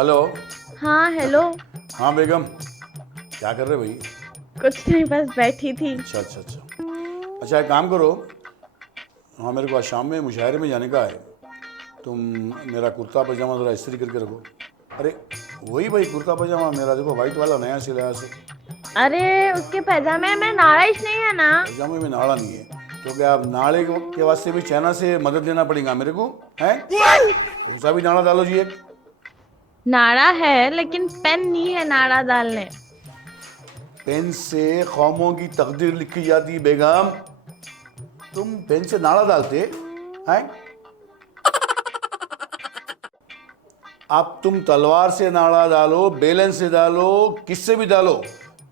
Hello. हाँ hello. हाँ बेगम, क्या कर रहे भाई? कुछ नहीं, बस बैठी थी। अच्छा अच्छा अच्छा। अच्छा एक काम करो, हाँ मेरे को आज शाम में मुशायरे में जाने का है। तुम मेरा कुर्ता पजामा ज़रा इस्त्री करके रखो। अरे वही भाई कुर्ता पजामा मेरा, देखो वाइट वाला नया सिलाया से। अरे उसके पैजामे में नाराज नहीं है ना? पजामे में नाड़ा नहीं है तो क्या अब नाड़े के वास्ते भी चाइना से मदद लेना पड़ेगा मेरे को? है उसका भी नाड़ा डालो जी एक। नाड़ा है लेकिन पेन नहीं है नाड़ा डालने। पेन से कौमों की तकदीर लिखी जाती बेगम, तुम पेन से नाड़ा डालते हैं? अब तुम तलवार से नाड़ा डालो, बेलन से डालो, किससे भी डालो,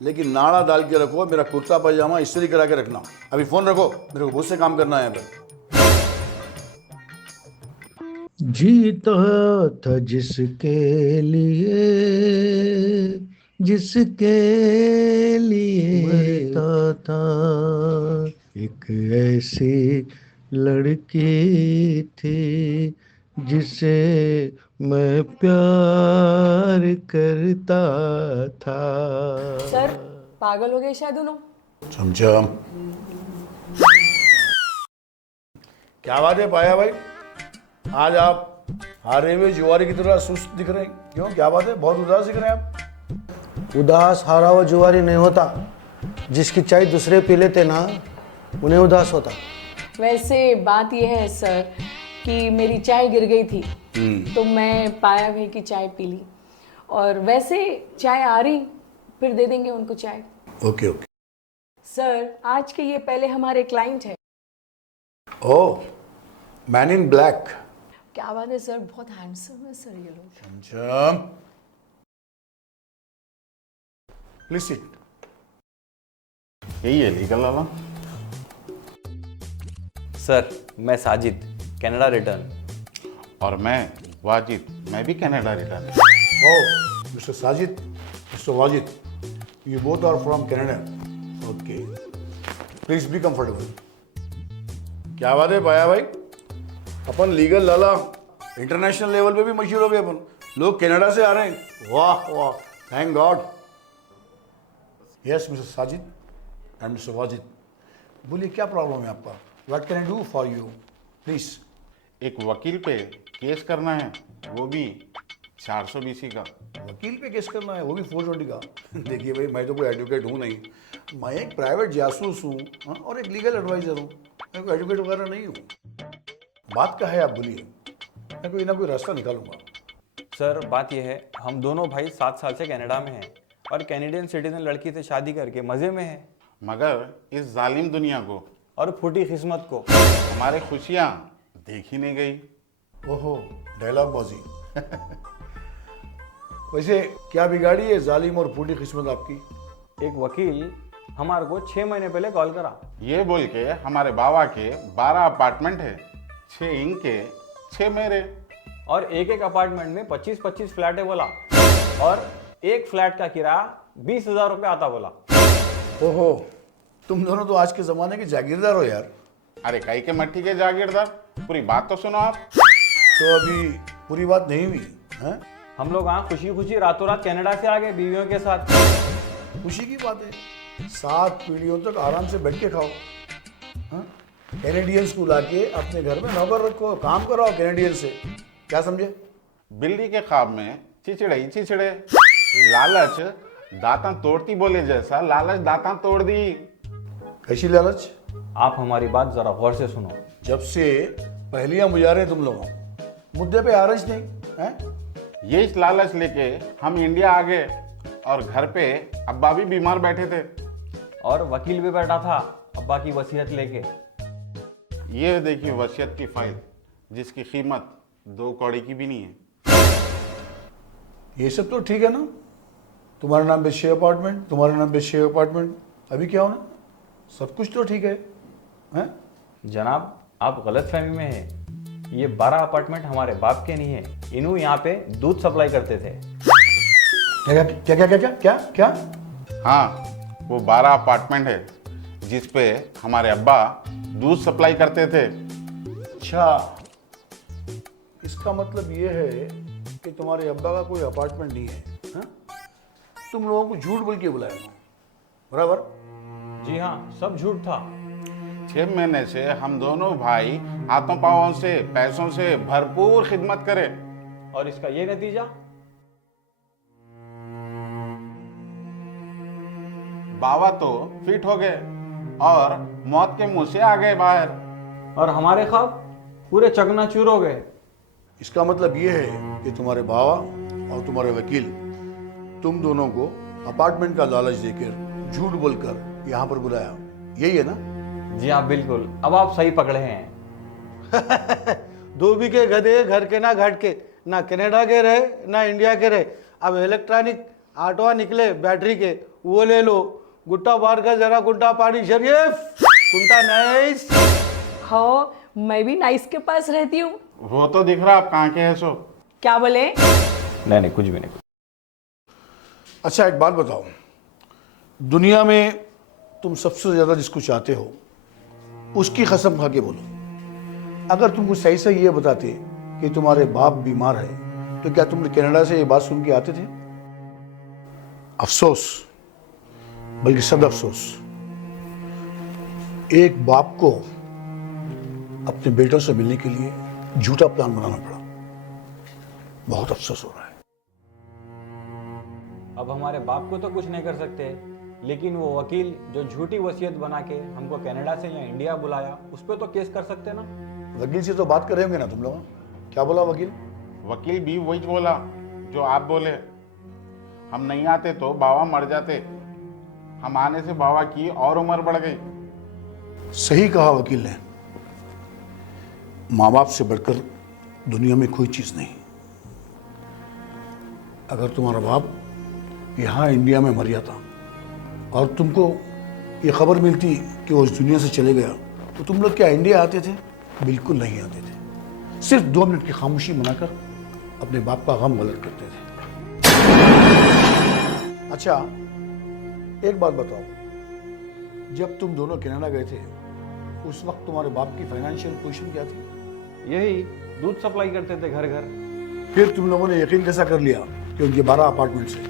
लेकिन नाड़ा डाल के रखो। मेरा कुर्ता पजामा इस्त्री करा के रखना। अभी फोन रखो, मेरे को बहुत से काम करना है यहाँ पर। जीता था जिसके लिए मरता था। एक ऐसी लड़की थी जिसे मैं प्यार करता था। सर पागल हो गए शायद दोनों। चमचम, क्या बात है पाया भाई, आज आप हारे हुए जुआरी की तरह सुस्त दिख रहे हैं, क्यों क्या बात है? बहुत उदास दिख रहे हैं आप। उदास हारा हुआ जुआरी नहीं होता, जिसकी चाय दूसरे पी लेते ना उन्हें उदास होता। वैसे बात यह है सर कि मेरी चाय गिर गई थी तो मैं पाया भाई की चाय पी ली, और वैसे चाय आ रही फिर दे देंगे उनको चाय। Okay okay. सर आज के ये पहले हमारे क्लाइंट है। ओह, मैन इन ब्लैक। क्या बात है सर, बहुत हैंडसम है सर ये लोग। चमचम, प्लीज सिट। यही है लीगल वाला। सर मैं साजिद, कनाडा रिटर्न। और मैं वाजिद, मैं भी Canada return. Oh mister Sajid, mister Wajid, you both are from Canada. Okay, please be comfortable. क्या बात है पाया भाई, अपन लीगल लाला इंटरनेशनल लेवल पे भी मशहूर हो गए अपन, लोग कनाडा से आ रहे हैं। वाह वाह, thank God. Yes mister Sajid and mister Wajid, बोलिए क्या प्रॉब्लम है आपका? What can I do for you please? एक वकील पे केस करना है, वो भी 400 BC का। वकील पे केस करना है, वो भी 420 का? देखिए भाई, मैं तो कोई एडवोकेट हूँ नहीं, मैं एक प्राइवेट जासूस हूँ, हाँ, और एक लीगल एडवाइज़र हूँ, मैं कोई एडवोकेट वगैरह नहीं हूँ। बात क्या है आप बोलिए, मैं कोई ना कोई रास्ता निकालूंगा। सर बात यह है, हम दोनों भाई 7 साल से कनाडा में हैं और कैनेडियन सिटीजन लड़की से शादी करके मज़े में हैं, मगर इस जालिम दुनिया को और फूटी किस्मत को हमारी खुशियाँ देख ही नहीं गई। ओहो, डायलॉग बाजी। वैसे क्या बिगाड़ी है जालिम और फूटी किस्मत आपकी? एक वकील हमारे को 6 महीने पहले कॉल करा। ये बोल के हमारे बाबा के 12 अपार्टमेंट है, 6 इनके 6 मेरे। और एक एक अपार्टमेंट में 25-25 फ्लैट है बोला, और एक फ्लैट का किराया 20,000 रुपये आता बोला। ओहो, तुम दोनों तो आज के ज़माने के जागीरदार हो यार। अरे कई के मट्टी के जागीरदार, पूरी बात तो सुनो आप। तो अभी पूरी बात नहीं हुई हैं? हम लोग वहाँ खुशी खुशी रातों रात कनाडा से आ गए बीवियों के साथ। खुशी की बात है, 7 पीढ़ियों तक आराम से बैठ के खाओ। हाँ, कैनेडियंस को लाके अपने घर में नौकर रखो, काम कराओ कैनेडियन से, क्या समझे? बिल्ली के ख्वाब में चिचड़े ही चिचड़े। लालच दांता तोड़ती बोले जैसा लालच दांता तोड़ दी। कैसी लालच? आप हमारी बात जरा गौर से सुनो। जब से पहलियां बुझा रहे तुम लोगों, मुद्दे पे आ रही नहीं हैं? ये इस लालच लेके हम इंडिया आ गए, और घर पे अब्बा भी बीमार बैठे थे, और वकील भी बैठा था अब्बा की वसीयत लेके। ये देखिए वसीयत की फाइल, जिसकी कीमत 2 कौड़ी की भी नहीं है। ये सब तो ठीक है ना, तुम्हारे नाम पे 6 अपार्टमेंट, तुम्हारे नाम पे 6 अपार्टमेंट, अभी क्या होना? सब कुछ तो ठीक है हैं? जनाब आप गलतफहमी में हैं, ये 12 अपार्टमेंट हमारे बाप के नहीं है, इन्हों यहाँ पे दूध सप्लाई करते थे। क्या क्या क्या क्या क्या क्या क्या? हाँ, वो 12 अपार्टमेंट है जिस पे हमारे अब्बा दूध सप्लाई करते थे। अच्छा, इसका मतलब ये है कि तुम्हारे अब्बा का कोई अपार्टमेंट नहीं है, हाँ? तुम लोगों को झूठ बोल के बुलाया उन्होंने, बराबर? जी हाँ, सब झूठ था। 6 महीने से हम दोनों भाई हाथों पांवों से पैसों से भरपूर खिदमत करें और इसका ये नतीजा, बाबा तो फिट हो गए और मौत के मुंह से आ गए बाहर। और हमारे ख्वाब पूरे चकनाचूर हो गए। इसका मतलब ये है कि तुम्हारे बाबा और तुम्हारे वकील तुम दोनों को अपार्टमेंट का लालच देकर झूठ बोलकर यहाँ पर बुलाया, यही है ना? जी हाँ बिल्कुल, अब आप सही पकड़े हैं। धोबी के गधे घर के ना घाट के, ना कनाडा के रहे ना इंडिया के रहे। अब इलेक्ट्रॉनिक ऑटो निकले बैटरी के, वो ले लो। गुट्टा बार का जरा गुड्डा पानी शरीफ, गुंटा नाइस। हाँ, मैं भी नाइस के पास रहती हूँ। वो तो दिख रहा आप कहाँ के हैं सो। क्या बोले? नहीं कुछ भी नहीं। अच्छा एक बात बताओ, दुनिया में तुम सबसे ज़्यादा जिसको चाहते हो उसकी कसम खा के बोलो, अगर तुमको सही सही ये बताते कि तुम्हारे बाप बीमार है तो क्या तुम कनाडा से ये बात सुन के आते थे? अफसोस, बल्कि सद अफसोस, एक बाप को अपने बेटों से मिलने के लिए झूठा प्लान बनाना पड़ा। बहुत अफसोस हो रहा है। अब हमारे बाप को तो कुछ नहीं कर सकते, लेकिन वो वकील जो झूठी वसीयत बना के हमको कनाडा से या इंडिया बुलाया, उस पर तो केस कर सकते ना। वकील से तो बात कर रहे होंगे ना तुम लोग? क्या बोला वकील? वकील भी वही बोला जो आप बोले। हम नहीं आते तो बाबा मर जाते, हम आने से बाबा की और उम्र बढ़ गई। सही कहा वकील ने। माँ बाप से बढ़कर दुनिया में कोई चीज़ नहीं। अगर तुम्हारा बाप यहाँ इंडिया में मर जाता और तुमको ये खबर मिलती कि वो इस दुनिया से चले गया, तो तुम लोग क्या इंडिया आते थे? बिल्कुल नहीं आते थे। सिर्फ 2 मिनट की खामोशी बनाकर अपने बाप का गम गलत करते थे। अच्छा एक बात बताओ, जब तुम दोनों कनाडा गए थे उस वक्त तुम्हारे बाप की फाइनेंशियल पोजीशन क्या थी? यही दूध सप्लाई करते थे घर घर। फिर तुम लोगों ने यकीन कैसा कर लिया कि उनके 12 अपार्टमेंट्स हैं?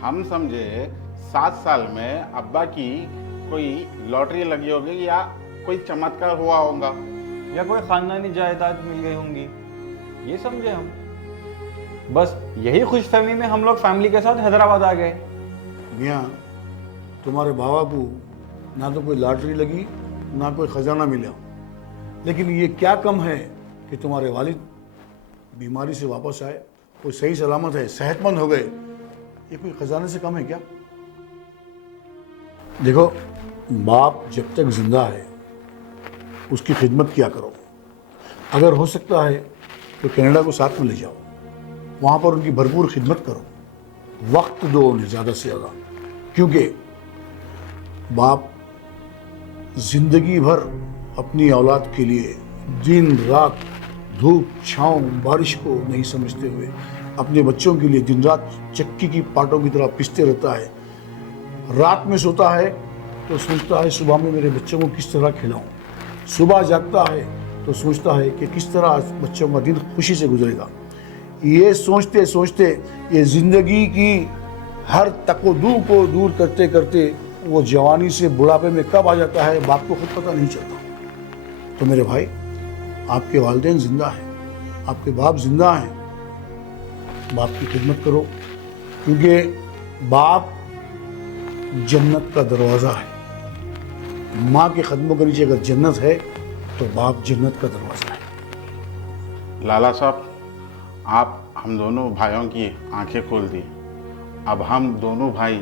हम समझे 7 साल में अब्बा की कोई लॉटरी लगी होगी या कोई चमत्कार हुआ होगा या कोई खानदानी जायदाद मिल गई होंगी, ये समझे हम। बस यही खुशफहमी में हम लोग फैमिली के साथ हैदराबाद आ गए। मियाँ, तुम्हारे बाबा को ना तो कोई लॉटरी लगी ना कोई खजाना मिला, लेकिन ये क्या कम है कि तुम्हारे वालिद बीमारी से वापस आए, कोई सही सलामत है, सेहतमंद हो गए। ये कोई खजाने से कम है क्या? देखो, बाप जब तक जिंदा है उसकी खिदमत किया करो। अगर हो सकता है तो कनाडा को साथ में ले जाओ, वहाँ पर उनकी भरपूर खिदमत करो, वक्त दो उन्हें ज़्यादा से ज़्यादा, क्योंकि बाप जिंदगी भर अपनी औलाद के लिए दिन रात धूप छाँव बारिश को नहीं समझते हुए अपने बच्चों के लिए दिन रात चक्की की पाटों की तरह पिसते रहता है। रात में सोता है तो सोचता है सुबह में मेरे बच्चों को किस तरह खिलाऊं, सुबह जागता है तो सोचता है कि किस तरह आज बच्चों का दिन खुशी से गुजरेगा। ये सोचते सोचते ये ज़िंदगी की हर तकोदू को दूर करते करते वो जवानी से बुढ़ापे में कब आ जाता है बाप को खुद पता नहीं चलता। तो मेरे भाई, आपके वालिदैन जिंदा हैं, आपके बाप जिंदा हैं, बाप की खिदमत करो, क्योंकि बाप जन्नत का दरवाज़ा है। माँ के कदमों के नीचे अगर जन्नत है तो बाप जन्नत का दरवाज़ा है। लाला साहब, आप हम दोनों भाइयों की आंखें खोल दी। अब हम दोनों भाई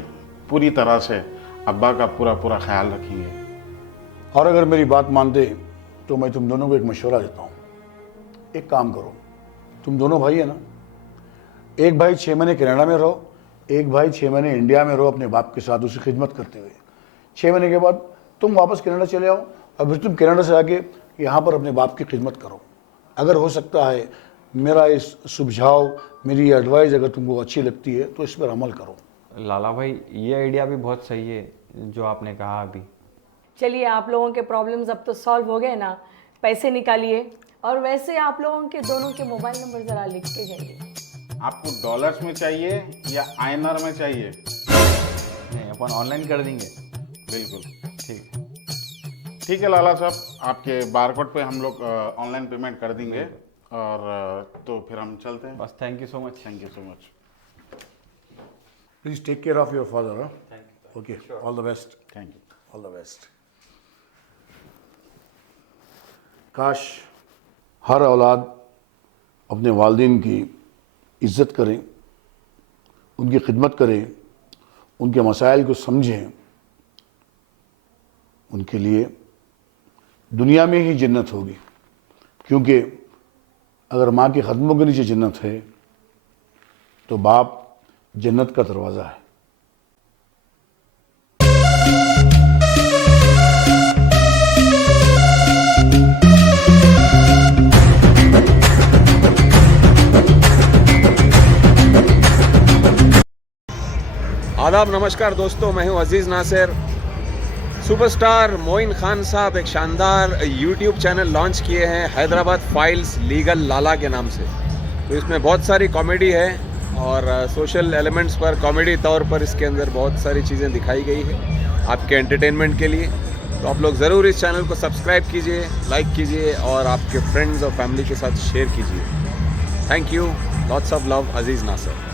पूरी तरह से अब्बा का पूरा ख्याल रखेंगे। और अगर मेरी बात मानते तो मैं तुम दोनों को एक मशवरा देता हूँ। एक काम करो, तुम दोनों भाई है ना, एक भाई 6 महीने कनाडा में रहो, एक भाई 6 महीने इंडिया में रहो अपने बाप के साथ उसकी खिदमत करते हुए। 6 महीने के बाद तुम वापस कनाडा चले आओ और फिर तुम कनाडा से आके यहाँ पर अपने बाप की खिदमत करो। अगर हो सकता है मेरा इस सुझाव, मेरी एडवाइस अगर तुमको अच्छी लगती है तो इस पर अमल करो। लाला भाई, ये आइडिया भी बहुत सही है जो आपने कहा अभी। चलिए, आप लोगों के प्रॉब्लम्स अब तो सॉल्व हो गए ना, पैसे निकालिए। और वैसे आप लोगों के दोनों के मोबाइल नंबर ज़रा लिख के जाइए। आपको डॉलर्स में चाहिए या आईएनआर में चाहिए? नहीं, अपन ऑनलाइन कर देंगे। बिल्कुल ठीक। ठीक है लाला साहब, आपके बारकोड पे हम लोग ऑनलाइन पेमेंट कर देंगे और तो फिर हम चलते हैं। बस thank you so much. Thank you so much. Please take care of your father. Huh? Okay. All the best. Thank you. All the best. काश हर औलाद अपने वालिदैन की इज़्ज़त करें, उनकी खिदमत करें, उनके मसाइल को समझें। उनके लिए दुनिया में ही जन्नत होगी, क्योंकि अगर माँ के कदमों के नीचे जन्नत है तो बाप जन्नत का दरवाज़ा है। आदाब, नमस्कार दोस्तों, मैं हूं अजीज़ नासिर। सुपरस्टार मोइन खान साहब एक शानदार यूट्यूब चैनल लॉन्च किए हैं हैदराबाद फाइल्स लीगल लाला के नाम से। तो इसमें बहुत सारी कॉमेडी है और सोशल एलिमेंट्स पर कॉमेडी तौर पर इसके अंदर बहुत सारी चीज़ें दिखाई गई है आपके एंटरटेनमेंट के लिए। तो आप लोग ज़रूर इस चैनल को सब्सक्राइब कीजिए, लाइक कीजिए और आपके फ्रेंड्स और फैमिली के साथ शेयर कीजिए। Thank you, lots of love, Aziz Nasir.